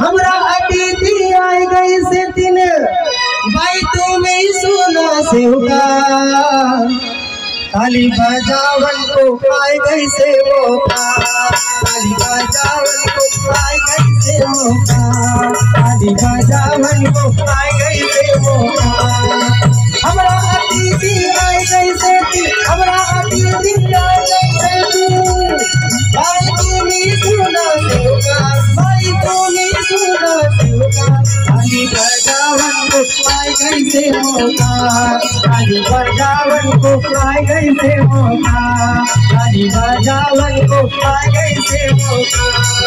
हमरा अतिथि आए गई से दिन भाई तुम्हें सुना सेवका ताली बजावन को पाए गई से मौका ताली बजावन को पाए गई से मौका ताली बजावन को पाए गई से मौका हमरा अतिथि आए गई से दिन हमरा अतिथि आए गई से दिन भाई तुम्हें सुना सेवका भाई तुम्हें सुना सेवका ताली बजावन को पाए गई से मौका ताली बजावन को पाए गई से मौका ताली बजावन को पाए गई से मौका।